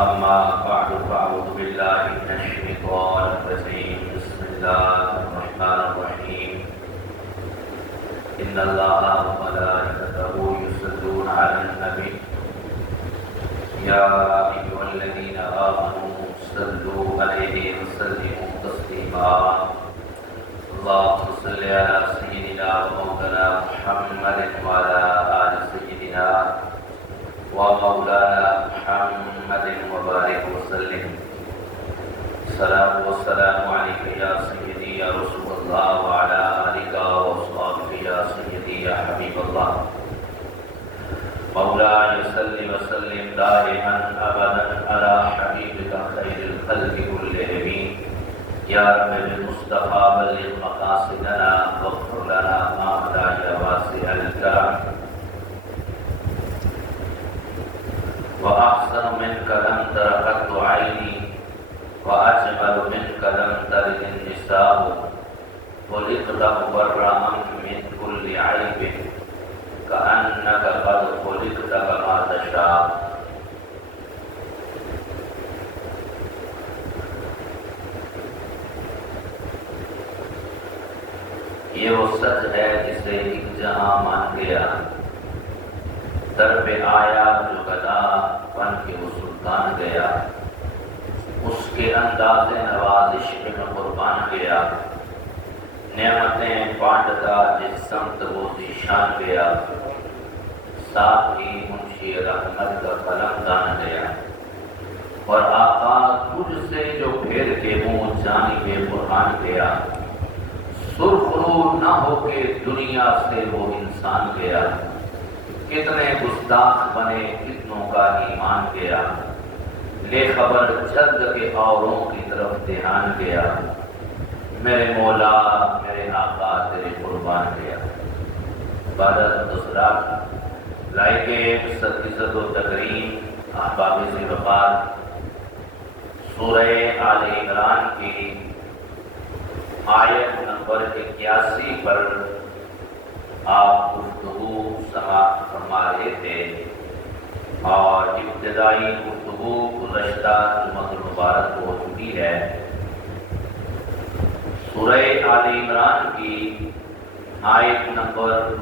أما بعد فأعوذ بالله من الشيطان الرجيم بسم الله الرحمن الرحيم إن الله وملائكته يصلون على النبي يا أيها الذين آمنوا صلوا عليه وسلموا تسليما اللهم صل على سيدنا ومولانا محمد وعلى آل سيدنا ومولانا محمد وبارك وسلم الصلاة والسلام عليك يا سيدي يا رسول الله وعلى آلك وأصحابك يا سيدي يا حبيب الله مولاي صل وسلم دائما أبدا على حبيبك خير الخلق كلهم يا رب المصطفى بلغ مقاصدنا واغفر لنا ما لا يا واسع الكرم وأحسن منك لم تر قط عيني وأجمل منك لم تلد النساء خلقت مبرأ من كل عيب كأنك قد خلقت كما تشاء یہ وہ سچ ہے جسے ایک جہاں مان گیا در پہ آیا جو گدا بن کے وہ سلطان گیا اس کے انداز نوازش میں قربان گیا نعمتیں بانٹتا جس سمت وہ ذیشان گیا ساتھ ہی منشی رحمت کا قلم دان گیا اور آقا تجھ سے جو پھیر کے منہ جانب قرآن گیا سرخ رو نہ ہو کے دنیا سے وہ انسان گیا کتنے گستاخ بنے کتنوں کا ایمان گیا لے خبر جلد کے اوروں کی طرف دھیان گیا میرے مولا میرے آقا تیرے قربان گیا عبادت دوسرا لائق عزت و تکریم احباب سے وقار سورہ آل عمران کی آیت نمبر 81 پر آپ گفتگو سماعت فرما رہے تھے اور ابتدائی گفتگو گزشتہ جمعہ المبارک ہو چکی ہے سورہ آل عمران کی آیت نمبر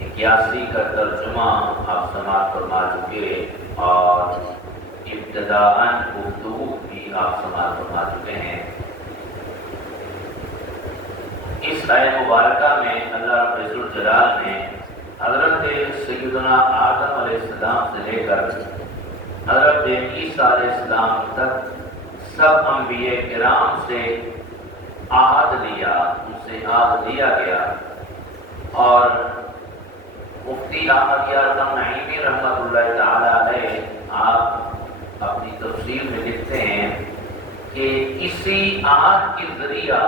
81 کا ترجمہ آپ سماعت فرما چکے اور ابتداءً گفتگو بھی آپ سماعت فرما چکے ہیں اس آیت مبارکہ میں اللہ رب الجلال نے حضرت سیدنا آدم علیہ السلام سے لے کر حضرت عیسیٰ علیہ السلام تک سب انبیاء کرام سے عہد لیا ان سے عہد لیا گیا اور مفتی احمد اعظم نعیمی رحمۃ اللہ تعالی علیہ آپ اپنی تفسیر میں لکھتے ہیں کہ اسی عہد کے ذریعہ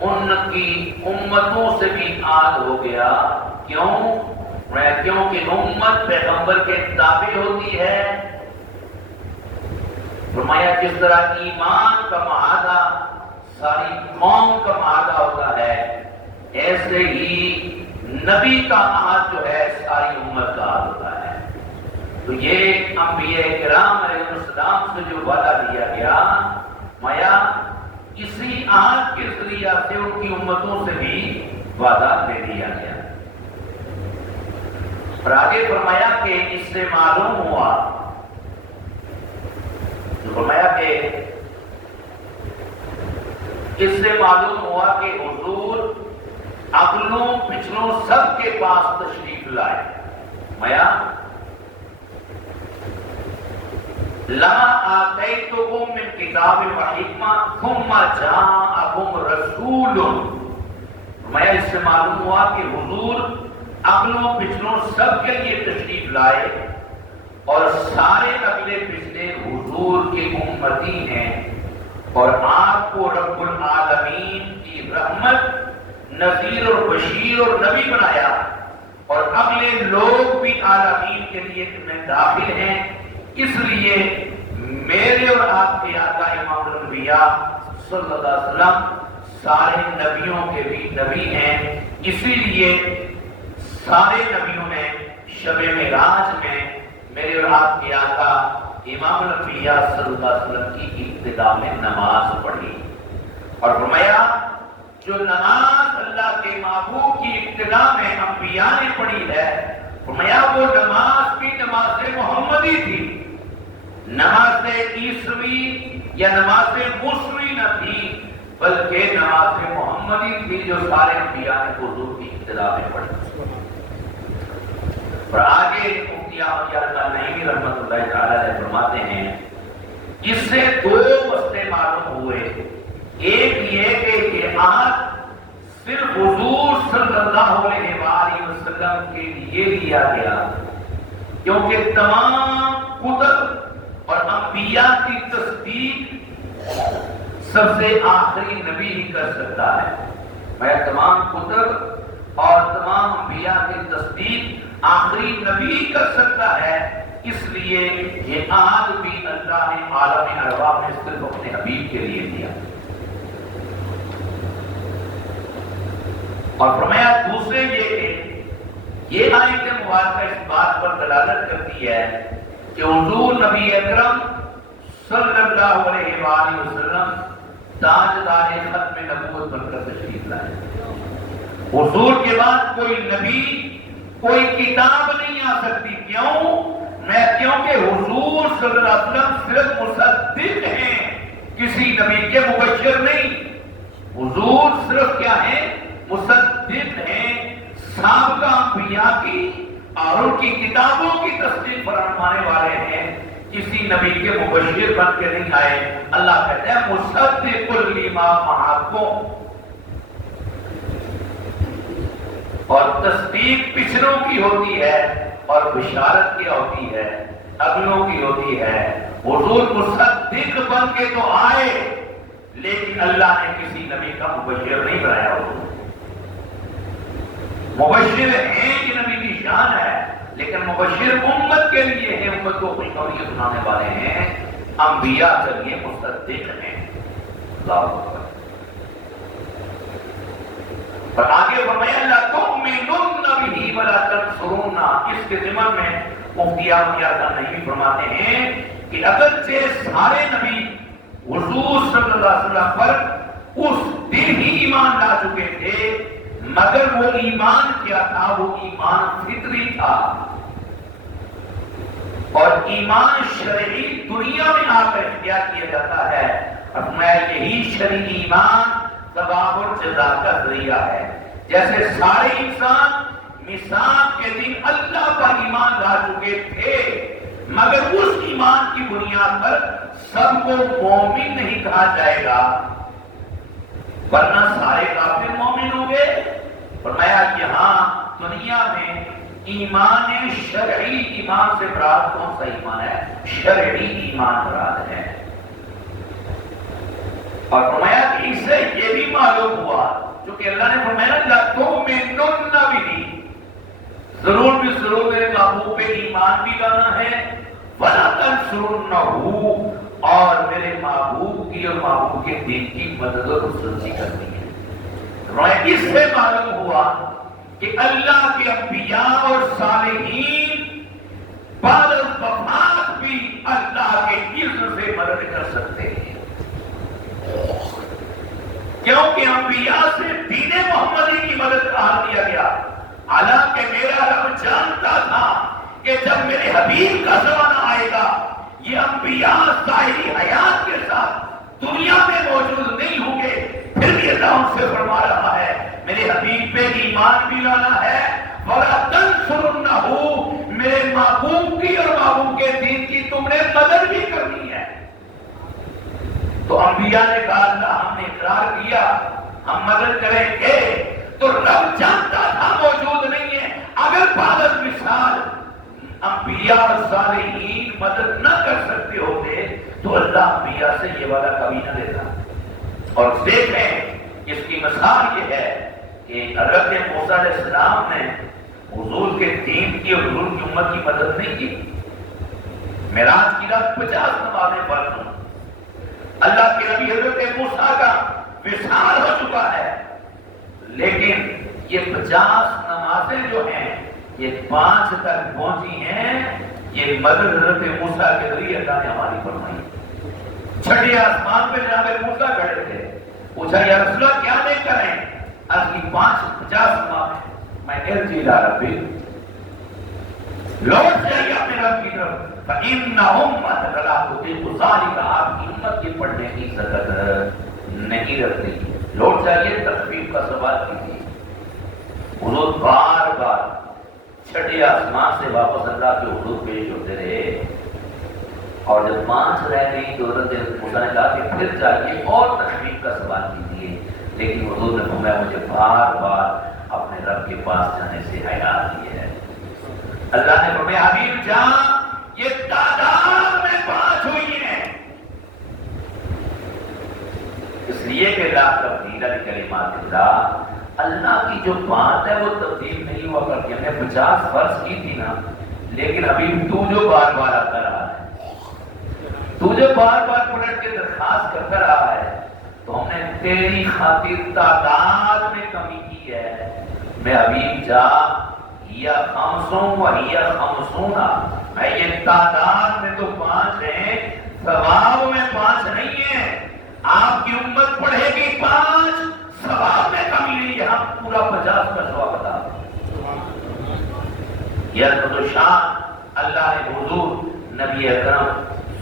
ان کی امتوں سے بھی عہد ہو گیا کیونکہ امت پیغمبر کے تابع ہوتی ہے فرمایا کس طرح ایمان کا معاہدہ ساری قوم کا معاہدہ ہوتا ہے ایسے ہی نبی کا عہد جو ہے ساری امت کا عہد ہوتا ہے تو یہ انبیاء کرام علیہ السلام سے جو وعدہ دیا گیا مایا اسی عہد کے ذریعہ سے ان کی امتوں سے بھی وعدہ دے دیا گیا اور آگے فرمایا کہ اس سے معلوم ہوا کہ حضور اگلوں پچھلوں سب کے پاس تشریف لائے میا لما آتیتکم من کتاب و حکمہ ثم جاءکم رسول میں اس سے معلوم ہوا کہ حضور اگلوں پچھلوں سب کے لیے تشریف لائے اور سارے اگلے پچھلے حضور کے امتی ہیں اور آپ کو رب العالمین کی رحمت نذیر اور بشیر اور نبی بنایا اور اگلے لوگ بھی عالمین کے لیے میں داخل ہیں اس لیے میرے اور آپ کے آقا امام الانبیاء صلی اللہ علیہ وسلم سارے نبیوں کے بھی نبی ہیں اسی لیے سارے نبیوں نے شب معراج میں میرے اور آپ کے آقا امام الانبیاء صلی اللہ علیہ وسلم کی ابتدا میں نماز پڑھی اور فرمایا جو نماز اللہ کے محبوب کی ابتدا میں انبیاء نے پڑھی ہے، فرمایا وہ نماز کی نماز محمدی تھی، نماز عیسوی یا نماز موسوی نہ تھی، بلکہ نماز محمدی تھی جو سارے انبیاء نے حضور کی ابتدا میں پڑھی۔ اور آگے مفتی احمد یار اللہ نعیمی رحمۃ اللہ تعالی علیہ فرماتے ہیں اس سے دو مسئلے معلوم ہوئے، ایک یہ کہ یہ عہد صرف حضور صلی اللہ علیہ وآلہ وسلم کے لیے لیا گیا، کیونکہ تمام کتب اور انبیاء کی تصدیق سب سے آخری نبی ہی کر سکتا ہے۔ میں تمام کتب اور تمام انبیاء کی تصدیق آخری نبی کر سکتا ہے، اس لیے یہ عہد بھی اللہ نے عالم ارواح میں صرف اپنے حبیب کے لیے دیا۔ اور فرمایا دوسرے یہ کہ یہ آیت مبارکہ اس بات پر دلالت کرتی ہے کہ حضور نبی اکرم صلی اللہ علیہ وآلہ وسلم تاجدار ختم نبوت بن کر تشریف لائے۔ حضور کے بعد کوئی نبی کوئی کتاب نہیں آ سکتی، کیونکہ حضور صلی اللہ علیہ وسلم صرف مصدق ہیں، کسی نبی کے مبشر نہیں۔ حضور صرف کیا ہیں؟ مصدق ہیں، سابقہ انبیاء کی اور ان کی کتابوں کی تصدیق فرمانے والے ہیں، کسی نبی کے مبشر بن کے نہیں آئے۔ اللہ کہتے ہیں مصدق لما معکم، اور تصدیق پچھلوں کی ہوتی ہے اور بشارت کیا ہوتی ہے؟ اگلوں کی ہوتی ہے۔ حضور مصدق بن کے تو آئے، لیکن اللہ نے کسی نبی کا مبشر نہیں بنایا۔ حضور مبشر ہیں، یہ نبی کی شان ہے، لیکن مبشر امت کے لیے ہے، امت کو خوشخبری سنانے والے ہیں، انبیاء کے لیے مصدق ہیں۔ اللہ اکبر۔ اور آگے فرمایا لا تؤمنن بہ ولا تنصرون، اس کے ضمن میں مفتی احمد یار نہیں فرماتے ہیں کہ اگرچہ سارے نبی حضور صلی اللہ علیہ وسلم پر اس دن ہی ایمان لا چکے تھے، مگر وہ ایمان کیا تھا؟ وہ ایمان فطری تھا، اور ایمان شرعی دنیا میں آ کر اختیار کیا جاتا ہے، اور میں یہی شرعی ایمان ثواب اور جزا کا ذریعہ ہے۔ جیسے سارے انسان میثاق کے دن اللہ پر ایمان لا چکے تھے، مگر اس ایمان کی بنیاد پر سب کو مومن نہیں کہا جائے گا، ورنہ سارے کافر مومن ہوں گے۔ فرمایا یہاں دنیا میں ایمان شرعی ایمان سے مراد کون سا ایمان ہے؟ شرعی ایمان مراد ہے۔ اور فرمایا کہ اس سے یہ بھی معلوم ہوا، چونکہ اللہ نے فرمایا لا تؤمنن بہ، ضرور بھی ضرور میرے محبوب پہ ایمان بھی لانا ہے، ولا تنصرنہ، اور میرے محبوب کی اور محبوب کے دین کی مدد اور نصرت کرنی ہے۔ اس سے معلوم ہوا کہ اللہ کے انبیاء اور صالحین بعد الوفات بھی اللہ کے اذن سے مدد کر سکتے ہیں، کیونکہ انبیاء سے دین محمدی کی مدد کا حال دیا گیا۔ حالانکہ میرا رب جانتا تھا کہ جب میرے حبیب کا زمانہ آئے گا، یہ انبیاء ظاہری حیات کے ساتھ دنیا میں موجود نہیں ہوں گے، پھر بھی اللہ ان سے فرما رہا ہے میرے حبیب پہ ایمان بھی لانا ہے، وَلَا تَنْصُرُنَّهُ، میرے محبوب کی اور محبوب کے دین کی تم نے مدد بھی کرنی ہے۔ تو انبیاء نے کہا اللہ ہم نے اقرار کیا ہم مدد کریں گے، تو رب جانتا تھا موجود نہیں ہے، اگر بعد مثال انبیاء اور صالحین مدد نہ کر سکتے ہوتے تو اللہ انبیاء سے یہ والا کبھی نہ دیتا۔ اور دیکھیں اس کی مثال یہ ہے کہ حضرت موسیٰ علیہ السلام نے حضور کے دین کی اور حضور کی امت کی مدد نہیں کی۔ معراج کی رات 50 نمازیں پڑھ لوں، اللہ کے نبی حضرت موسیٰ کا وصال ہو چکا ہے، لیکن یہ 50 نمازیں جو ہیں یہ 5 تک پہنچی ہیں یہ مدد حضرت موسیٰ کے ذریعے اللہ نے ہماری فرمائی. چھٹے آسمان پہ جناب موسیٰ کھڑے تھے. پوچھا یا رسول اللہ کیا لے کر آئے؟ عرض کی 50 ماہ میں ارجع الی ربی، لوٹ جائیے اپنے رب کی طرف. فإن أمتك لا تطيق ذلك، آپ کی امت یہ پڑھنے کی طاقت نہیں رکھتی. لوٹ جائیے، تخفیف کا سوال کیجیے. حضور بار بار چھٹے آسمان سے واپس اللہ کے حضور پیش ہوتے رہے، اور جب 5 رہ گئی تو حضرت موسیٰ نے کہا کہ پھر جائیے اور تخفیف کا سوال کیجیے. لیکن حضور نے فرمایا مجھے بار بار اپنے رب کے پاس جانے سے حیا آتی ہے. اللہ نے فرمایا حبیب جان یہ تعداد میں 5 ہوئی ہیں، اس لیے کہ لا تبدیل لکلمات اللہ، اللہ کی جو بات ہے وہ تبدیل نہیں ہوا کرتی. ہم نے 50 فرض کی تھی نا، لیکن حبیب تو جو بار بار آتا رہا ہے، تو جو بار بار پلٹ کے درخواست کرتا رہا ہے، تو ہم نے تیری خاطر تعداد میں کمی کی ہے. میں حبیب جا یا 500 و یا 50، میں یہ تعداد میں تو 5 ہیں، ثواب میں 5 نہیں ہے. آپ کی امت پڑھے گی 5، ثواب میں کمی نہیں ہے. ہم پورا 50 کا ثواب بتا. یہ تو شان اللہ نے حضور نبی اکرم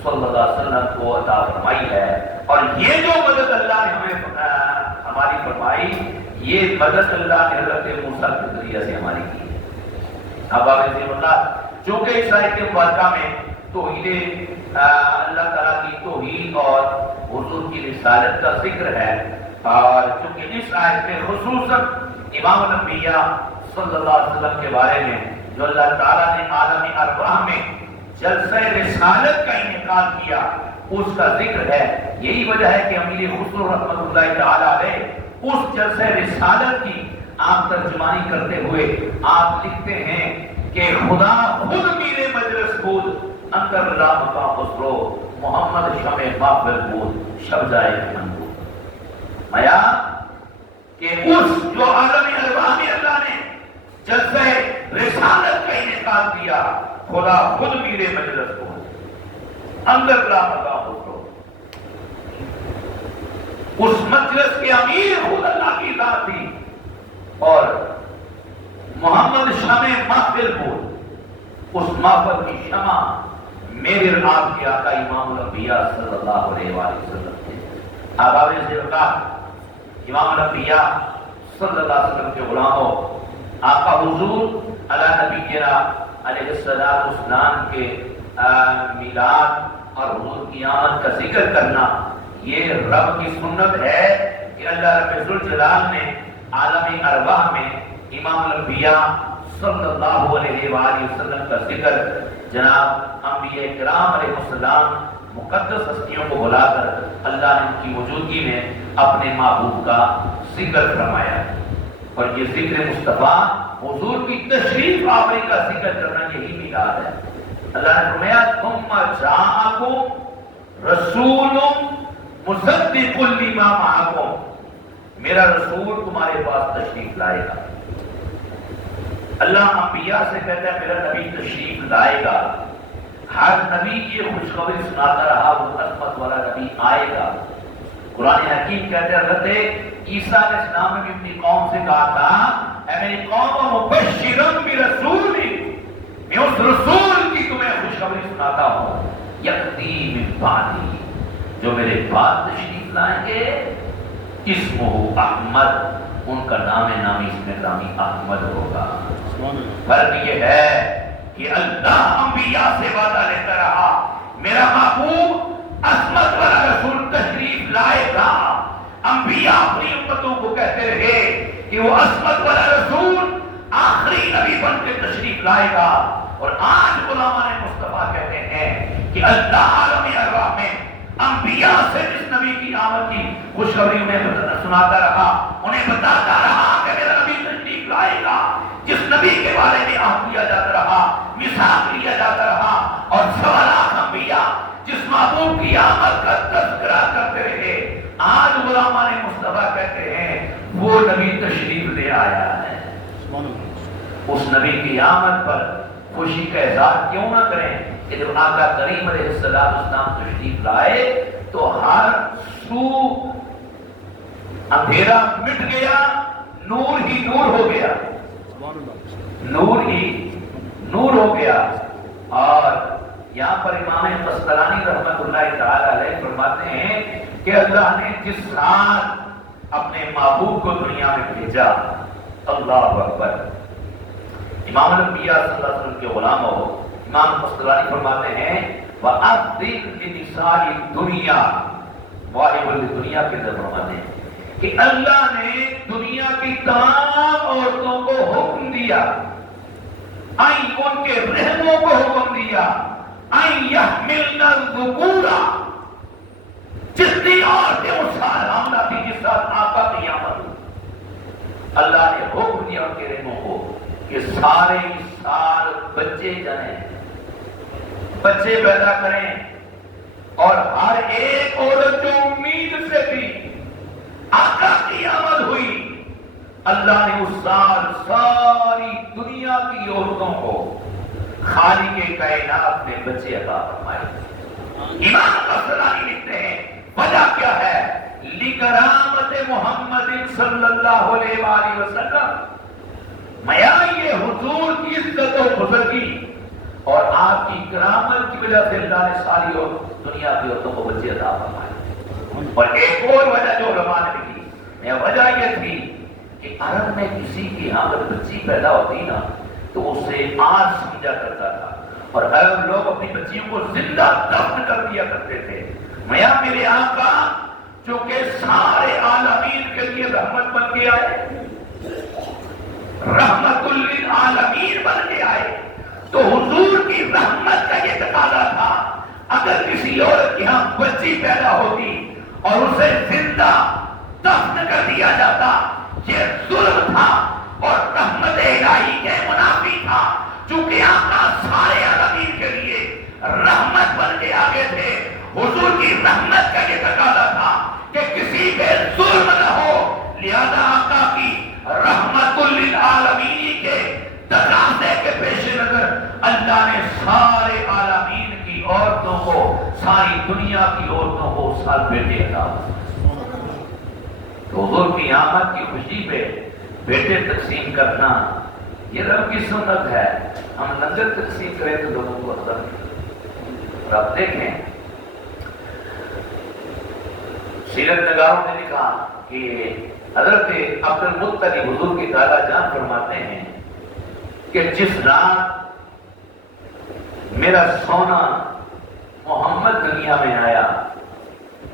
صلی اللہ علیہ وسلم کو عطا فرمائی ہے. اور یہ جو مدد اللہ نے ہمیں ہماری فرمائی، یہ مدد اللہ نے حضرت موسیٰ کے ذریعے سے ہماری کی. اب اللہ چونکہ اس آیت مبارکہ میں توحید اللہ تعالیٰ کی توحید اور حضور کی رسالت کا ذکر ہے، اور چونکہ اس آیت میں خصوصاً امام الانبیاء صلی اللہ علیہ وسلم کے بارے میں جو اللہ تعالیٰ نے عالم ارواح میں جلسہ رسالت کا انعقاد کیا اس کا ذکر ہے. یہی وجہ ہے کہ امیر خسرو رحمۃ اللہ تعالیٰ علیہ اس جلسہ رسالت کی آپ ترجمانی کرتے ہوئے آپ لکھتے ہیں کہ خدا خود میرے مجلس بود، اندر رام کا خسرو، محمد شمع مافل بود، شب جائے منبو. میا کہ اس جو عالم ارواح میں اللہ نے جلسہ رسالت کا انعقاد کیا، خدا خود میرے مجلس بود، اندر رام کا خسرو. اس مجلس کے امیر خود اللہ کی ذات تھی، اور محمد شمع محفل بود، اس محفل کی شمع میرے آپ کے آقا امام الانبیاء صلی اللہ علیہ وآلہ وسلم تھے. آباب زرقا امام الانبیاء صلی اللہ علیہ وسلم کے غلاموں، آقا حضور علی نبینا علیہ السلام کے میلاد اور حضور کی آمد کا ذکر کرنا یہ رب کی سنت ہے کہ اللہ رب ذوالجلال نے عالم ارواح میں امام الانبیاء صلی اللہ علیہ وآلہ وسلم کا ذکر جناب انبیاء کرام علیہ السلام مقدس ہستیوں کو بلا کر اللہ نے ان کی موجودگی میں اپنے محبوب کا ذکر فرمایا. اور یہ ذکر مصطفیٰ حضور کی تشریف آوری کا ذکر کرنا یہی میلاد ہے. اللہ نے فرمایا ثم جاءکم رسول مصدق لما معکم، میرا رسول تمہارے پاس تشریف لائے گا. اللہ انبیاء سے کہتا ہے میرا نبی تشریف لائے گا. ہر نبی یہ خوشخبری سناتا رہا وہ عظمت والا نبی آئے گا. قرآن حکیم کہتے ہیں حضرت عیسیٰ علیہ السلام نے اپنی قوم سے کہا تھا اے میری قوم مبشرا برسول، میں اس رسول کی تمہیں خوشخبری سناتا ہوں یأتی من بعدی، جو میرے بعد تشریف لائیں گے، اسمہ احمد، ان کا نام نامی اس میں نامی احمد ہوگا. فرق یہ ہے کہ اللہ انبیاء سے وعدہ لیتا رہا میرا محبوب عظمت والا رسول تشریف لائے گا. انبیاء اپنی امتوں کو کہتے رہے کہ وہ عظمت والا رسول آخری نبی بن کے تشریف لائے گا. اور آج علماء مصطفیٰ کہتے ہیں کہ اللہ عالم ارواح میں انبیاء سے جس نبی کی آمد کی خوشخبری انہیں سناتا رہا، انہیں بتاتا رہا کہ میرا نبی تشریف لائے گا، جس نبی کے بارے میں عہد لیا جاتا رہا، میثاق لیا جاتا رہا، اور سوالات انبیاء جس محبوب کی آمد کا تذکرہ کرتے رہے، آج علماء مصطفیٰ کہتے ہیں وہ نبی تشریف لے آیا ہے. اس نبی کی آمد پر خوشی کا اظہار کیوں نہ کریں کہ جب آقا کریم علیہ السلام تشریف لائے تو ہر سو اندھیرا مٹ گیا، نور ہی نور ہو گیا، نور ہی نور ہو گیا۔ اور یہاں پر امام قسطلانی رحمۃ اللہ تعالی علیہ فرماتے ہیں کہ اللہ نے جس رات اپنے محبوب کو دنیا میں بھیجا، اللہ اکبر، امام الانبیاء صلی اللہ علیہ وسلم کے غلام ہو، امام قسطلانی فرماتے ہیں وَأَذِّن لِنِسَاءِ الدُّنْيَا، واحد الدنیا کے اندر فرماتے ہیں کہ اللہ نے دنیا کی تمام عورتوں کو حکم دیا، ان کے رحموں کو حکم دیا، يَحْمِلْنَ الذُّكُورَ، جتنی عورتیں اس سال حاملہ تھی جس ساتھ آقا قیامت، اللہ نے حکم دیا ان کے رحموں کو کہ سارے سال بچے جنیں، بچے پیدا کریں، اور ہر ایک عورت جو امید سے تھی آقا کی آمد ہوئی، اللہ نے اس سال ساری دنیا کی عورتوں کو خالق کائنات نے بچے عطا فرمائے۔ امام قسطلانی لکھتے ہیں وجہ کیا ہے؟ لِکرامت محمد صلی اللہ علیہ وآلہ وسلم، معیار یہ حضور کی عزت و بزرگی اور آپ کی کرامت کی وجہ سے اللہ نے ساری دنیا کی عورتوں کو بچے عطا فرمائے۔ اور ایک اور وجہ جو علماء نے لکھی، وجہ یہ تھی کہ عرب میں کسی کی یہاں پر بچی پیدا ہوتی نا تو اسے آج سمجھا کرتا تھا، اور عرب لوگ اپنی بچیوں کو زندہ دفن کر دیا کرتے تھے۔ میاں میرے آقا چونکہ سارے عالمین کے لیے رحمت بن کے آئے، رحمت للعالمین بن کے آئے، تو حضور کی رحمت کا یہ تقاضا تھا اگر کسی عورت کے یہاں بچی پیدا ہوتی اور اسے زندہ دفن کر دیا جاتا، یہ ظلم تھا اور رحمت الہی کے منافی تھا۔ چونکہ آقا سارے عالمین کے لیے رحمت بن کے آگے تھے، حضور کی رحمت کا یہ تقاضا تھا کہ کسی پہ ظلم نہ ہو، لہذا آقا کی رحمت للعالمین کے تقاضے کے پیش نظر اللہ نے سارے عالمین کی عورتوں کو، ساری دنیا کی عورتوں کو سال بیٹے عطا فرمائے۔ تو حضور کی آمد کی خوشی پہ بیٹے تقسیم کرنا یہ رب کی سنت ہے۔ ہم لنگر تقسیم کریں تو لوگوں کو اثر نہیں۔ اور آپ دیکھیں سیرت نگاروں نے لکھا کہ حضرت عبد المطلب حضور کی خالہ جان فرماتے ہیں کہ جس رات میرا سونا محمد دنیا میں آیا،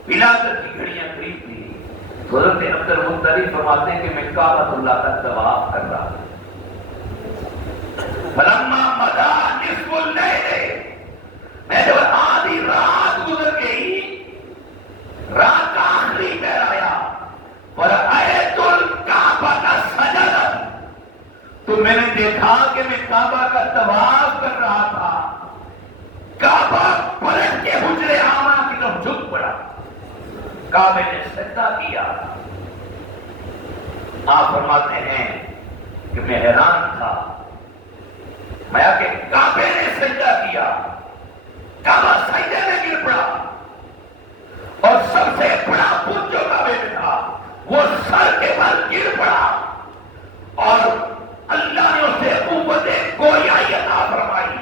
ولادت کی گھڑیاں قریب تھی، حضرت عبد المطلب فرماتے ہیں کہ میں کعبۃ اللہ کا طواف کر رہا تھا، فلما مضى نصف الليل، میں جب آدھی رات گزر گئی، رات کا آخری پہر آیا، ورأيت الكعبة سجدا، تو میں نے دیکھا کہ میں کعبہ کا طواف کر رہا تھا، کعبہ پلٹ کے حجر آمنہ کی طرف جھک پڑا، کعبے نے سجدہ کیا۔ آپ فرماتے ہیں کہ میں حیران تھا، میں کہ کعبے نے سجدہ کیا، کعبہ سجدے میں گر پڑا، اور سب سے بڑا بت جو کعبے میں تھا وہ سر کے بل گر پڑا، اور اللہ نے اسے قوت گویائی عطا فرمائی،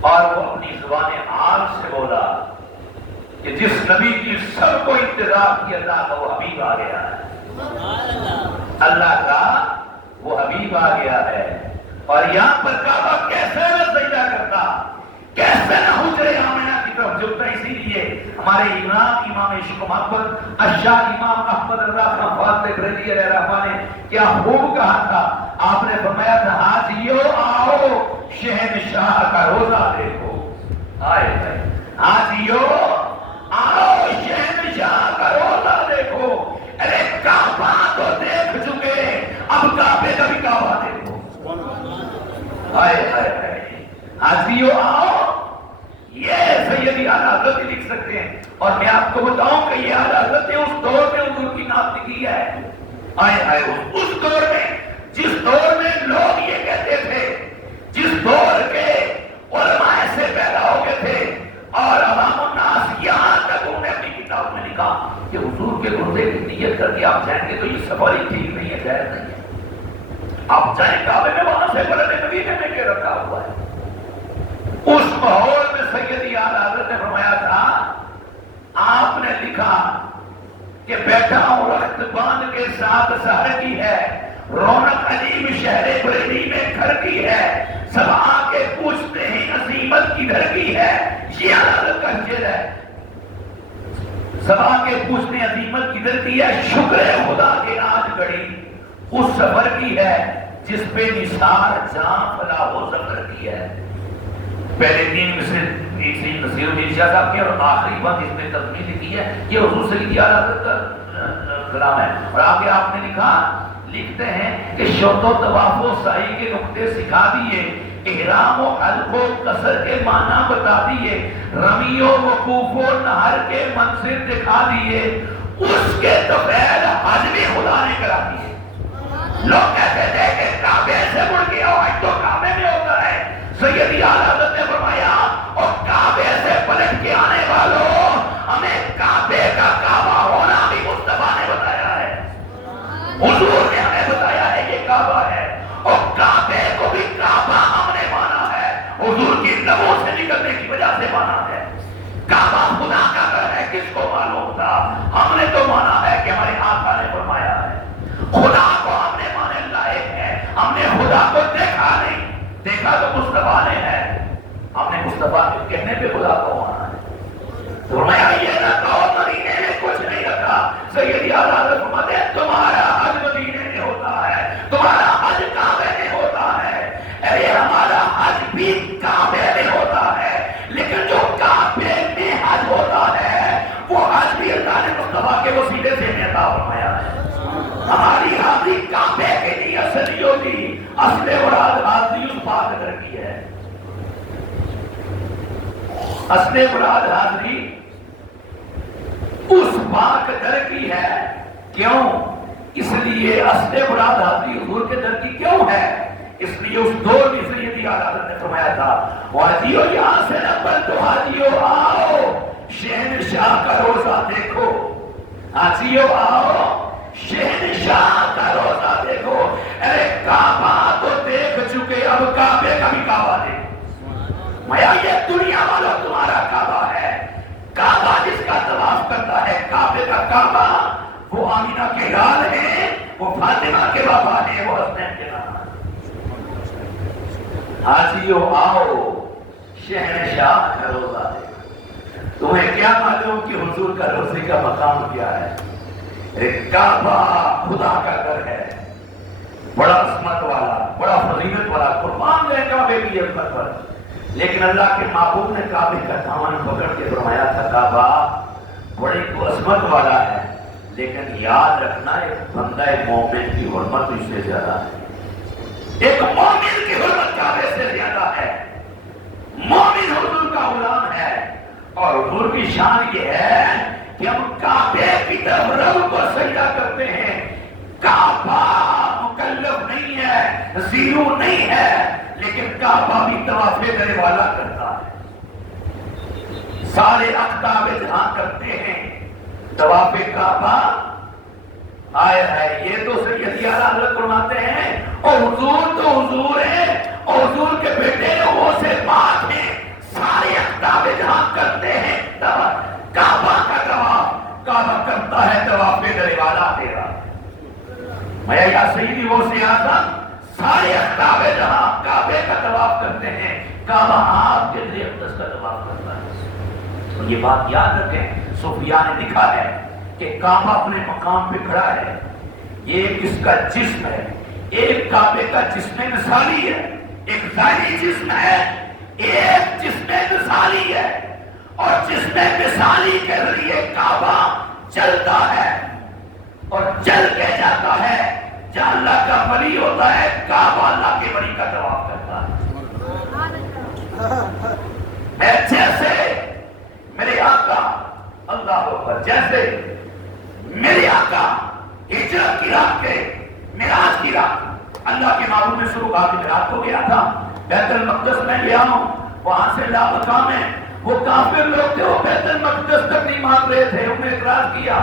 اور وہ اپنی زبان حال سے بولا کہ جس نبی کی سب کو انتظار کی اللہ کا وہ حبیب آ گیا ہے، اللہ کا وہ حبیب آ گیا ہے۔ اور یہاں پر کعبہ کیسے نہ سجدہ کرتا، کیسے نہ حجر آمنہ کی طرف جھکتا، اسی لیے ہمارے امام عشق محمد اشاہ امام احمد رضا خان فاطمی رضی اللہ عنہ نے کیا خوب کہا تھا، آپ نے فرمایا تھا حاجیو آؤ شہنشاہ کا روزہ دیکھو، آئے حاجیو آؤ شہنشاہ کا روزہ دیکھو، ارے کعبہ تو دیکھ چکے، اب کعبے کا بھی کعبہ دیکھو، آئے آئے آئے حاجیو آؤ۔ یہ سیدی اعلیٰ حضرت لکھ سکتے ہیں، اور میں آپ کو بتاؤں کہ یہ اعلیٰ حضرت نے اس دور میں حضور کی نعت لکھی ہے، آئے آئے اس دور میں جس دور میں لوگ یہ کہتے تھے، جس دور اور عوام الناس یہاں تک انہوں نے اپنی کتاب میں لکھا کہ حضور کے گردے کی نیت کر کے آپ جائیں گے تو یہ سفر ہی ٹھیک نہیں ہے، جائز نہیں ہے. آپ جائیں کعبے میں، وہاں سے بلد نبی نے لے کے رکھا ہوا ہے. اس ماحول میں سیدی اعلیٰ حضرت نے فرمایا تھا، آپ نے لکھا کہ بیٹھا ہوں رخت باندھ کے ساتھ سہر کی ہے، رونق عظیم شہر بریلی میں گھر کی ہے، سب آ کے پوچھتے ہیں عظیمت کدھر کی ہے. یہ اعلیٰ حضرت کا شعر ہے. سب آ کے پوچھتے ہیں عظیمت کدھر کی ہے، شکر ہے خدا کے آج گھڑی اس سفر کی ہے جس پہ نثار جاں فلاح و ظفر کی ہے. پہلے تین میں سے نصیر الدین شاہ صاحب کی اور آخری بات اس میں تضمین لکھی ہے، یہ حضور سیدی اعلیٰ حضرت کا کلام ہے. اور آگے آپ نے لکھتے ہیں کہ شوط و طواف و سعی کے نقطے سکھا دیے، احرام و حلق و قصر کے معنی بتا دیے، رمی و وقوف و نہر کے منظر دکھا دیے، اس کے طفیل حج بھی خدا نے کرا دیے. لوگ کہتے تھے کہ کعبے سے مڑ گیا ہو، حج تو کعبے میں ہوتا ہے. سیدی اعلیٰ حضرت نے فرمایا اور کعبے سے پلٹ کے آنے والوں، ہمیں کعبے کا کعبہ ہونا بھی مصطفیٰ نے بتایا ہے، حضور نے ہمیں بتایا ہے یہ کعبہ ہے. اور کعبے کو بھی کعبہ ہم نے مانا ہے، حضور کی لبوں سے نکلنے کی وجہ سے مانا ہے. کعبہ خدا کا گھر ہے، کس کو معلوم تھا؟ ہم نے تو مانا ہے کہ ہمارے آقا نے فرمایا ہے. خدا کو ہم نے مانے لائق ہے، ہم نے خدا کو دیکھا نہیں، دیکھا تو مصطفیٰ نے ہے. ہم نے مصطفیٰ کے کہنے پہ خدا کو مانا ہے. فرمایا یہ نہ کہو مدینے میں کچھ نہیں رکھا. سیدی اعلیٰ حضرت فرماتے ہیں تمہارا حج مدینے میں ہوتا ہے، تمہارا حج کعبے میں ہوتا ہے. ارے ہمارا حج بھی کعبے میں ہوتا ہے، لیکن جو کعبے میں حج ہوتا ہے وہ حج بھی اللہ نے مصطفیٰ کے وسیلے سے عطا فرمایا ہے. ہماری حاضری کعبے کے لیے اصلی ہوتی، اصل مراد حاضری اس پاک در کی ہے. اصل مراد حاضری اس پاک در کی ہے. کیوں؟ اس لیے اصل مراد حاضری حضور کے در کی کیوں ہے؟ اس لیے اس دور میں سیدی اعلیٰ حضرت نے فرمایا تھا حاجیو یہاں سے نمبر تو حاجیو آؤ شہنشاہ کا روزہ دیکھو. حاجیو آؤ شہنشاہ کا روزہ دیکھو. ارے کعبہ تو دیکھ چکے، اب کعبے کا بھی کعبہ دیکھو. میاں یہ دنیا والا تمہارا کعبہ ہے. کعبہ جس کا طواف کرتا ہے، کعبے کا کعبہ وہ آمینہ کے لال ہے، وہ فاطمہ کے بابا ہے، وہ حسنین کے نام. حاجیو آؤ شہنشاہ کا روزہ دیکھو. تمہیں کیا معلوم کہ حضور کا روزے کا مقام کیا ہے؟ کعبہ خدا کا گھر ہے، بڑا عظمت والا، بڑا فضیلت والا. قربان گئے کعبے کی عظمت پر، لیکن اللہ کے محبوب نے کعبے کا دامن پکڑ کے فرمایا تھا کعبہ بڑی عظمت والا ہے، لیکن یاد رکھنا ایک بندہ مومن کی حرمت اس سے زیادہ ہے. ایک مومن کی حرمت کعبے سے زیادہ ہے. مومن حضور کا غلام ہے، اور حضور کی شان یہ ہے کہ ہم کعبے کی طرف رب کو سجدہ کرتے ہیں. کعبہ مکلف نہیں ہے، زیرو نہیں ہے، لیکن کعبہ بھی طواف کرنے والا کرتا ہے. سارے اقطاب جہاں کرتے ہیں طواف کعبہ. آیا ہے یہ تو سیدی اعلیٰ حضرت فرماتے ہیں اور حضور تو حضور ہے، اور حضور کے بیٹے وہ سے بات ہے. سارے اقطاب جہاں کرتے ہیں کعبہ کا طواف، کعبہ کرتا ہے طواف کرنے والا تیرا. میں یا سیدی وہ سے اعظم سارے اقطاب جہاں کعبے کا طواف کرتے ہیں، کعبہ آپ کے لیے اقدس کا طواف کرتا ہے. تو یہ بات یاد رکھیں، صوفیاء نے لکھا ہے کہ کعبہ اپنے مقام پہ کھڑا ہے. یہ کس کا جسم ہے؟ ایک کعبے کا جسم مثالی ہے، ایک ظاہری جسم ہے، ایک جسم مثالی ہے. اور جسم مثالی کے ذریعے کعبہ چلتا ہے اور چل کے جاتا ہے. جہاں اللہ کا ولی ہوتا ہے کعبہ اللہ کے ولی کا طواف کرتا ہے. جیسے میرے آقا اللہ اکبر، جیسے میرے آقا ہجرت کی رات کے معراج کی رات اللہ کے محبوب نے شروع کی رات کو گیا تھا، بیت المقدس میں گیا ہوں، وہاں سے لا مقام ہے وہ کافر لوگ تھے، وہ بیت المقدس تک نہیں مان رہے تھے، انہوں نے اعتراض کیا،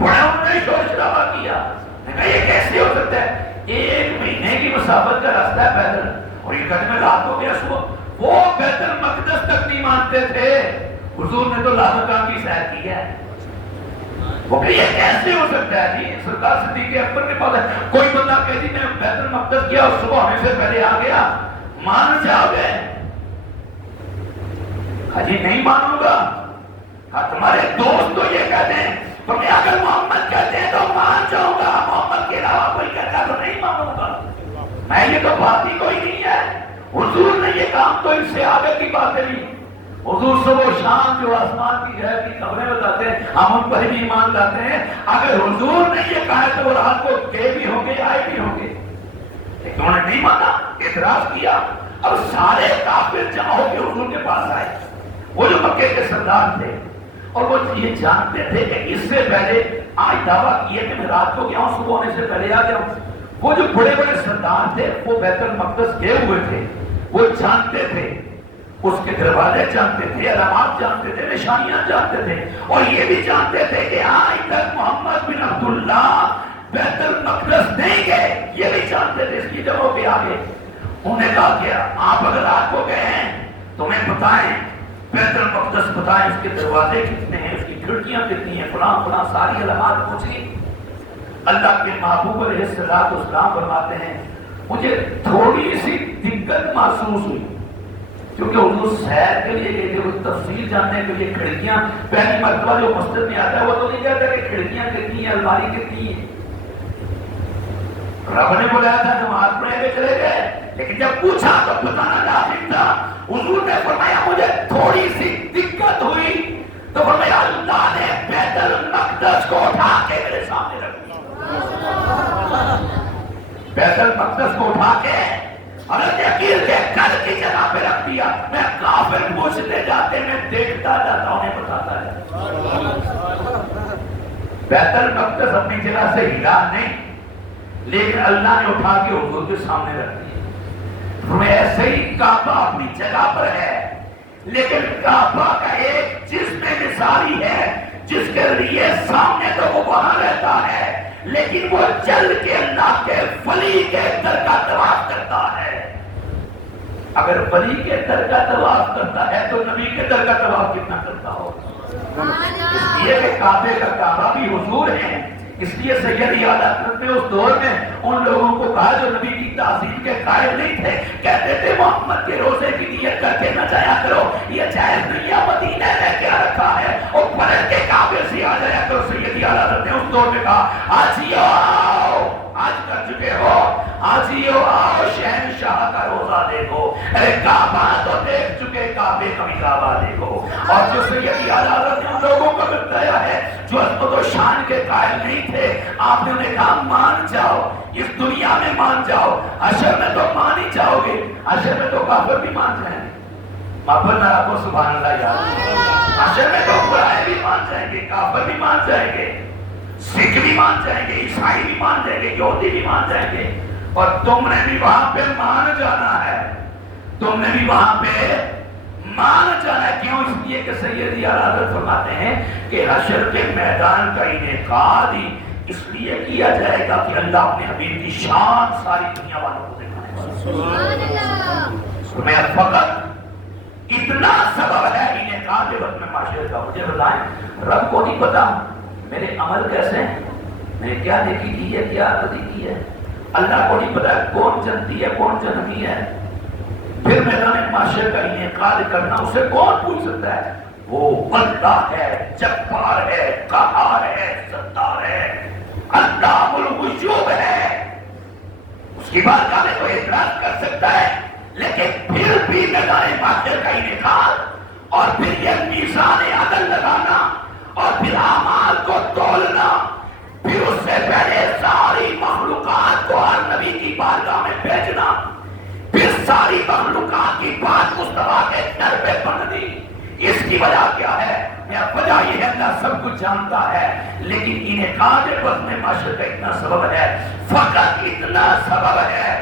بڑا انہوں نے شور شرابہ کیا، نے کہا یہ کیسے ہو سکتا ہے، 1 مہینے کی مسافت کا راستہ ہے پیدل، اور یہ کہتے میں رات کو گیا صبح، وہ بیت المقدس تک نہیں مانتے تھے، حضور نے تو لاکھوں کی سیر کی ہے، وہ کہ یہ کیسے ہو سکتا ہے جی، سرکار صدیق اکبر کے پاس ہے، کوئی بندہ کہتی میں بیت المقدس گیا اور صبح ہونے سے پہلے آ گیا، مان جاؤ گے؟ حجی نہیں مانوں گا، تمہارے دوست تو یہ کہتے ہیں، تمہیں اگر محمد کہتے ہیں تو مان جاؤں گا، محمد کے علاوہ کوئی کہتا ہے تو نہیں مانوں گا، میں یہ تو بات ہی کوئی نہیں ہے، حضور نے یہ کام تو ان سے آگے کی باتیں لی، حضور صبح و شام جو آسمان کی غیب کی خبریں بتاتے ہیں ہم ان پر بھی ایمان لاتے ہیں، اگر حضور نے یہ کہا تو وہ رات کو گئے بھی ہوں گے آئے بھی ہوں گے، لیکن انہوں نے نہیں مانا، اعتراض کیا، اب سارے کافر جمع ہو کے حضور کے پاس آئے، وہ جو مکے کے سردار تھے اور وہ یہ جانتے تھے کہ اس سے پہلے آج دعویٰ کیے کہ میں رات کو گیا ہوں صبح ہونے سے پہلے آ گیا ہوں، وہ جو بڑے بڑے سردار تھے وہ بیت المقدس گئے ہوئے تھے، وہ جانتے تھے، اس کے دروازے جانتے تھے، علامات جانتے تھے، نشانیاں جانتے تھے، اور یہ بھی جانتے تھے کہ آج تک محمد بن عبداللہ بیت المقدس نہیں گئے، یہ بھی جانتے تھے، اس کی جگہ پہ آگے انہوں نے کہا کہ آپ اگر رات کو گئے ہیں تو میں بتائیں بیت المقدس بتائیں، اس کے دروازے کتنے ہیں، اس کی کھڑکیاں کتنی ہیں، فلاں فلاں ساری علامات پوچھی۔ اللہ کے محبوب علیہ السلام فرماتے ہیں مجھے تھوڑی سی دقت محسوس ہوئی، کیونکہ حضور سیر کے لیے گئے تھے، وہ تفصیل جاننے کے لیے کھڑکیاں، پہلی مرتبہ جو مسجد میں آتا ہے وہ تو نہیں کہتا کہ کھڑکیاں کتنی ہیں، الماری کتنی ہیں، رب نے بلایا تھا نماز پڑھنے میں چلے گئے، لیکن جب پوچھا تو بتانا لازم تھا، حضور نے فرمایا مجھے تھوڑی سی دقت ہوئی، تو فرمایا اللہ نے بیت المقدس کو اٹھا کے میرے سامنے رکھ دیا، بیت المقدس کو اٹھا کے حضرت عقیل کے گھر کی جگہ پہ رکھ دیا، میں کافر پوچھتے جاتے میں دیکھتا جاتا انہیں بتاتا ہے، بیت المقدس اپنی جگہ سے ہلا نہیں، لیکن اللہ نے اٹھا کے حضور کے سامنے رکھ دیا، ایسے ہی کعبہ اپنی جگہ پر ہے، لیکن کعبہ کا ایک جسم مثالی ہے جس کے لیے سامنے تو وہ وہاں رہتا ہے، لیکن وہ چل کے اللہ کے ولی کے در کا طواف کرتا ہے، اگر ولی کے در کا طواف کرتا ہے تو نبی کے در کا طواف کتنا کرتا ہوگا، اس لیے کہ کعبے کا کعبہ بھی حضور ہے، اس لیے سید اعلیٰ حضرت نے اس دور میں ان لوگوں کو کہا جو نبی کی تعظیم کے قائل نہیں تھے، کہتے تھے محمد کے روزے کی نیت کر کے نہ جایا کرو، یہ جائز نہیں ہے، مدینہ میں کیا رکھا ہے، اور پلٹ کے کعبے سے آ جایا کرو، سید اعلیٰ حضرت نے اس دور میں کہا آج ہی آؤ، آج کر چکے ہو، آج ہی آؤ شہنشاہ کا روزہ دیکھو، ارے کعبہ تو دیکھ چکے، کعبے کا بھی کعبہ دیکھو، اور جو سید اعلیٰ حضرت نے ان لوگوں کو بتایا ہے جو عظمت و شان کے قائل نہیں تھے، آپ نے انہیں کہا مان جاؤ، اس دنیا میں مان جاؤ، حشر میں تو مان ہی جاؤ گے، حشر میں تو کافر بھی مان جائیں گے، محبت نہ رکھو سبحان اللہ یاد، حشر میں تو برائے بھی مان جائیں گے، کافر بھی مان جائیں گے، سکھ بھی مان جائیں گے، عیسائی بھی مان جائیں گے، یہودی بھی مان جائیں گے، اور تم نے بھی وہاں پہ مان جانا ہے، تم نے بھی وہاں پہ مان جانا ہے، کیوں؟ اس لیے کہ سید اعلیٰ حضرت فرماتے ہیں کہ حشر کے میدان کا انعقاد ہی اس لیے کیا جائے گا کہ اللہ اپنے حبیب کی شان ساری دنیا والوں کو دکھائے گا، میں فقط اتنا سبب ہے انعقاد وقت میں معاشرے کا، مجھے بتائیں رب کو نہیں پتا میرے عمل کیسے ہیں، میں نے کیا دیکھی کی ہے، کیا بدی کی ہے، اللہ کو نہیں پتا کون جنتی ہے کون جنتی ہے، پھر میدان معاشرے کا انعقاد کرنا اسے کون پوچھ سکتا ہے، وہ اللہ ہے، جبار ہے، قہار ہے، ستار ہے، اللہ الغیوب ہے، اس کی بات کا میں کوئی اعتراض کر سکتا ہے، لیکن پھر بھی میدان معاشرے کا انعقاد اور پھر یہ میزان عدل لگانا اور پھر اعمال کو تولنا، پھر اس سے پہلے ساری مخلوقات کو ہر نبی کی بارگاہ میں بھیجنا، پھر ساری مخلوقات کی بات مصطفیٰ کے در پہ بننی، اس کی وجہ کیا ہے؟ وجہ یہ ہے اللہ سب کچھ جانتا ہے، لیکن انعقاد وزن معاشرے کا اتنا سبب ہے، فقط اتنا سبب ہے،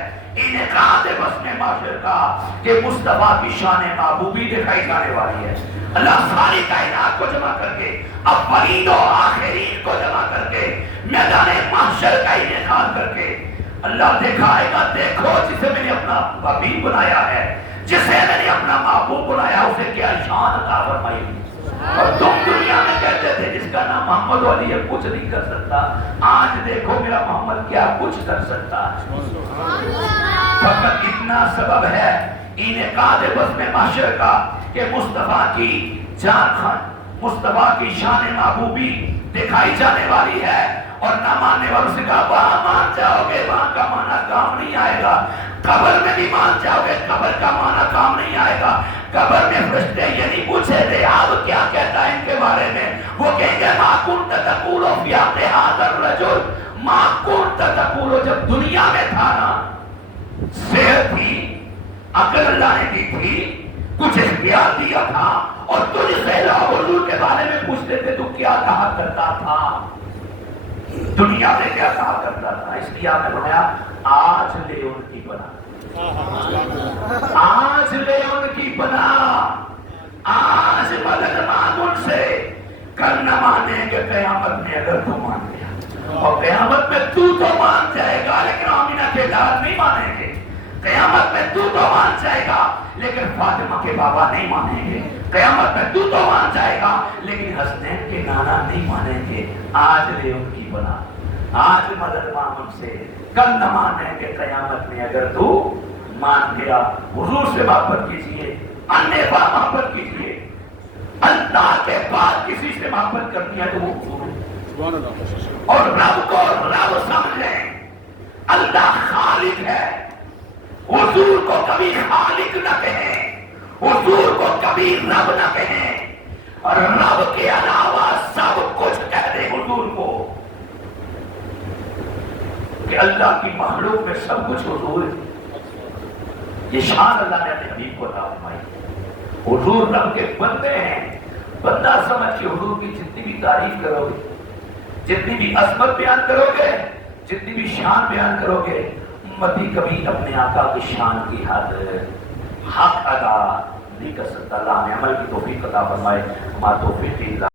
انعقاد بزم معاشر کا کہ مصطفیٰ کی شان محبوبی دکھائی جانے والی ہے. اللہ ساری کائنات کو جمع کر کے اولین و آخرین کو جمع کر کے میدان محشر کا انعقاد کر کے اللہ دکھائے گا دیکھو جسے میں نے اپنا حبیب بنایا ہے, جسے میں نے اپنا محبوب بنایا اسے کیا شان عطا فرمائی. اور تم دنیا میں کہتے تھے جس کا نام محمد علی ہے کچھ نہیں کر سکتا, آج دیکھو میرا محمد کیا کچھ کر سکتا. فقط اتنا سبب ہے انعقاد بزم محشر کا کہ مصطفیٰ کی جان خان, مصطفیٰ کی شان محبوبی دکھائی جانے والی ہے. اور نہ ماننے والوں سے کہا وہاں مان جاؤ گے, وہاں کا معنی کام نہیں آئے گا. قبر میں بھی مان جاؤ گے, قبر کا معنی کام نہیں آئے گا. قبر میں فرشتے یہ نہیں پوچھے تھے آپ کیا کہتا ہے ان کے بارے میں, وہ کہیں گے ما کنت تقول فی حق ھذا الرجل, ما کنت تقول. جب دنیا میں تھا نا, صحت تھی, عقل اللہ نے دی تھی, کچھ اختیار دیا تھا, اور تجھ سے لوگ حضور کے بارے میں پوچھتے تھے تو کیا کہا کرتا تھا, دنیا میں کیا کہا کرتا تھا. اس لیے آپ نے بنایا آج لے ان کی بنا, آج لے ان کی بنا, آج مدد مانگ ان سے, کل نہ مانیں گے قیامت میں اگر تو مان لیا. اور قیامت میں تو مان جائے گا لیکن آمینہ کے لال نہیں مانیں گے. قیامت میں تو مان جائے گا لیکن فاطمہ کے بابا نہیں مانیں گے. قیامت میں تو مان جائے گا لیکن حسنین کے نانا نہیں مانیں گے. آج لے ان کی بنا, آج مدد مانگ ان سے, کل نہ مانیں گے قیامت میں اگر تو مان گیا. حضور سے محبت کیجئے, انیفا محبت کیجئے. اللہ کے بعد کسی سے محبت کرنی ہے تو وہ حضور ہے. اور رب کو رب سمجھیں, اللہ خالق ہے. حضور کو کبھی خالق نہ کہیں, حضور کو کبھی رب نہ کہیں, اور رب کے علاوہ سب کچھ کہہ دیں حضور کو کہ اللہ کی مخلوق میں سب کچھ حضور ہے. یہ شان اللہ نے اپنے حبیب کو عطا فرمائی. حضور رب کے بندے ہیں. بندہ سمجھ کے حضور کی جتنی بھی تعریف کرو گے, جتنی بھی عظمت بیان کرو گے, جتنی بھی شان بیان کرو گے, امتی کبھی اپنے آقا کی شان کی حد حق ادا نہیں کر سکتا. اللہ نے عمل کی توفیق عطا فرمائے. ہمارا توفیق